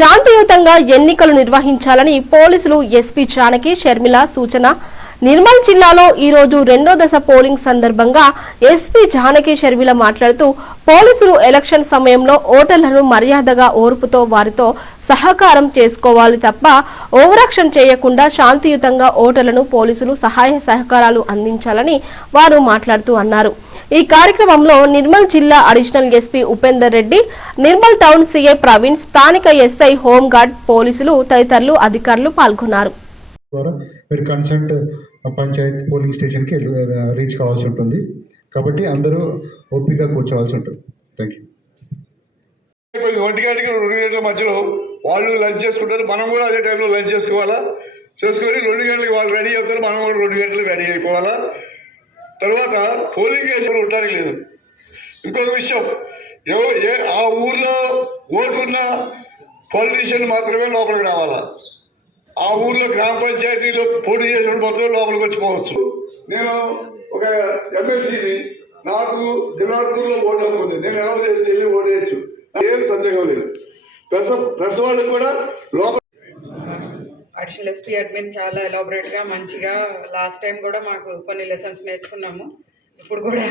శాంతియుతంగా ఎన్నికలు నిర్వహించాలని పోలీసులు ఎస్పీ జానకి షర్మిల సూచన. నిర్మల్ జిల్లాలో ఈ రోజు రెండో దశ పోలింగ్ సందర్భంగా ఎస్పీ జానకి షర్మిల మాట్లాడుతూ పోలీసులు ఎలక్షన్ సమయంలో ఓటర్లను మర్యాదగా ఓర్పుతో వారితో సహకారం చేసుకోవాలి తప్ప ఓవరాక్షన్ చేయకుండా శాంతియుతంగా ఓటర్లను పోలీసులు సహాయ సహకారాలు అందించాలని వారు మాట్లాడుతూ అన్నారు. ఈ కార్యక్రమంలో నిర్మల్ జిల్లా additional SP Upender Reddy, Nirmal town CI Praveen, స్థానిక ఎస్ఐ హోంగార్డ్, పోలీసులు తదితరులు అధికారులు పాల్గొన్నారు. మీరు కన్సర్ట్ పంచాయత్ పోలింగ్ స్టేషన్కి రీచ్ కావాల్సి ఉంటుంది కాబట్టి అందరూ ఓపికగా కూర్చోవాల్సి ఉంటుంది. Thank you. 1 గంటకి 2 గంటల మధ్యలో వాళ్ళు లంచ్ చేసుకుంటారు, మనం కూడా అదే టైంలో లంచ్ చేసుకోవాలి. చేసుకొని 2 గంటలకి వాళ్ళు రెడీ అవుతారు, మనం కూడా 2 గంటలకు రెడీ అయిపోవాలా. తర్వాత పోలింగ్ కేసులు ఉండడానికి లేదు. ఇంకొక విషయం, ఆ ఊర్లో ఓటు ఉన్న పొలిటీషియన్ మాత్రమే లోపలికి రావాలా. ఆ ఊర్లో గ్రామ పంచాయతీలో పోటీ చేసిన మాత్రం లోపలికి వచ్చిపోవచ్చు. నేను ఒక ఎమ్మెల్సీని, నాకు దినార్పూర్లో ఓటు అనుకుంది, నేను ఎలా చేసి వెళ్ళి ఓటు వేయచ్చు, ఏం సందేహం లేదు. ప్రెస్ వాళ్ళకి కూడా లోపల అడిషనల్ ఎస్పీ అడ్మిన్ చాలా ఎలాబొరేట్గా మంచిగా లాస్ట్ టైం కూడా మాకు కొన్ని లెసన్స్ నేర్చుకున్నాము, ఇప్పుడు కూడా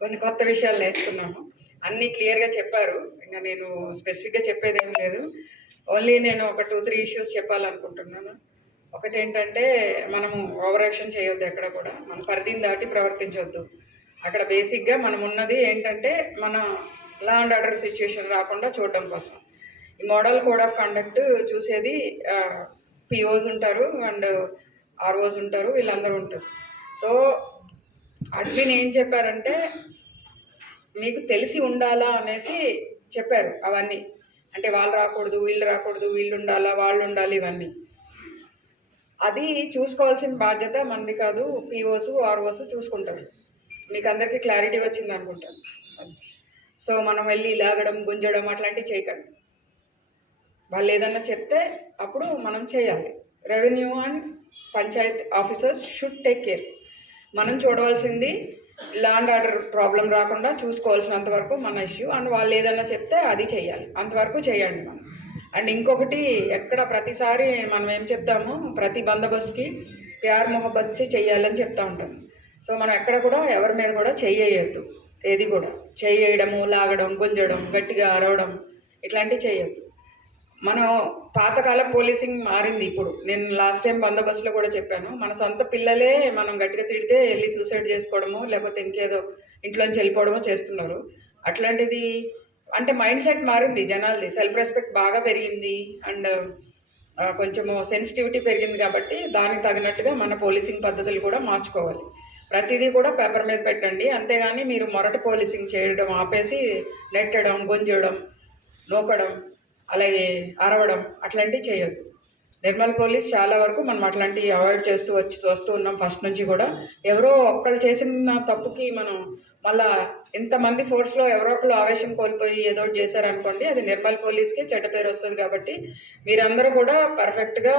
కొన్ని కొత్త విషయాలు నేర్చుకున్నాము. అన్నీ క్లియర్గా చెప్పారు. ఇంకా నేను స్పెసిఫిక్గా చెప్పేది ఏం లేదు. ఓన్లీ నేను ఒక 2-3 ఇష్యూస్ చెప్పాలనుకుంటున్నాను. ఒకటి ఏంటంటే, మనము ఓవర్ యాక్షన్ చేయొద్దు, ఎక్కడ కూడా మన పరిధిని దాటి ప్రవర్తించవద్దు. అక్కడ బేసిక్గా మనం ఉన్నది ఏంటంటే, మన లా అండ్ ఆర్డర్ సిచ్యుయేషన్ రాకుండా చూడడం కోసం ఈ మోడల్ కోడ్ ఆఫ్ కండక్ట్ చూసేది. పిఓస్ ఉంటారు అండ్ ఆర్ఓస్ ఉంటారు, వీళ్ళందరూ ఉంటారు. సో అడ్మిన్ ఏం చెప్పారంటే, మీకు తెలిసి ఉండాలా అనేసి చెప్పారు. అవన్నీ అంటే వాళ్ళు రాకూడదు, వీళ్ళు రాకూడదు, వీళ్ళు ఉండాలా, వాళ్ళు ఉండాలి, ఇవన్నీ అది చూసుకోవాల్సిన బాధ్యత మనది కాదు. పిఓస్ ఆర్ఓస్ చూసుకుంటారు. మీకు అందరికీ క్లారిటీ వచ్చింది అనుకుంటాను. సో మనం వెళ్ళి లాగడం, గుంజడం అట్లాంటివి చేయకండి. వాళ్ళు ఏదన్నా చెప్తే అప్పుడు మనం చేయాలి. Revenue and Panchayat officers should take care. మనం చూడవలసింది లా అండ్ ఆర్డర్ ప్రాబ్లం రాకుండా చూసుకోవాల్సినంత వరకు మన ఇష్యూ. అండ్ వాళ్ళు ఏదన్నా చెప్తే అది చేయాలి, అంతవరకు చేయండి మనం. అండ్ ఇంకొకటి, ఎక్కడ ప్రతిసారి మనం ఏం చెప్తాము, ప్రతి బందోబస్తుకి ప్యార్ మొహబ్బత్ చెయ్యాలని చెప్తూ ఉంటాం. సో మనం ఎక్కడ కూడా ఎవరి మీద కూడా చెయ్యొద్దు. ఏది కూడా చెయ్యడము, లాగడం, గుంజడం, గట్టిగా అరవడం ఇట్లాంటివి చేయొద్దు. మనం పాతకాల పోలీసింగ్ మారింది ఇప్పుడు. నేను లాస్ట్ టైం బందోబస్తులో కూడా చెప్పాను, మన సొంత పిల్లలే మనం గట్టిగా తిడితే వెళ్ళి సూసైడ్ చేసుకోవడమో లేకపోతే ఇంకేదో ఇంట్లోంచి వెళ్ళిపోవడమో చేస్తున్నారు. అట్లాంటిది అంటే మైండ్ సెట్ మారింది జనాలది. సెల్ఫ్ రెస్పెక్ట్ బాగా పెరిగింది అండ్ కొంచెము సెన్సిటివిటీ పెరిగింది. కాబట్టి దానికి తగినట్టుగా మన పోలీసింగ్ పద్ధతులు కూడా మార్చుకోవాలి. ప్రతిదీ కూడా పేపర్ మీద పెట్టండి, అంతేగాని మీరు మొరటి పోలీసింగ్ చేయడం ఆపేసి నెట్టడం, గుంజడం, నూకడం, అలాగే అరవడం అట్లాంటివి చేయొద్దు. నిర్మల్ పోలీస్ చాలా వరకు మనం అట్లాంటివి అవాయిడ్ చేస్తూ వస్తూ ఉన్నాం ఫస్ట్ నుంచి కూడా. ఎవరో ఒక్కళ్ళు చేసిన తప్పుకి మనం మళ్ళా ఇంతమంది ఫోర్స్లో ఎవరో ఒకళ్ళు ఆవేశం కోల్పోయి ఏదో చేశారనుకోండి, అది నిర్మల్ పోలీస్కి చెడ్డ పేరు వస్తుంది. కాబట్టి మీరందరూ కూడా పర్ఫెక్ట్గా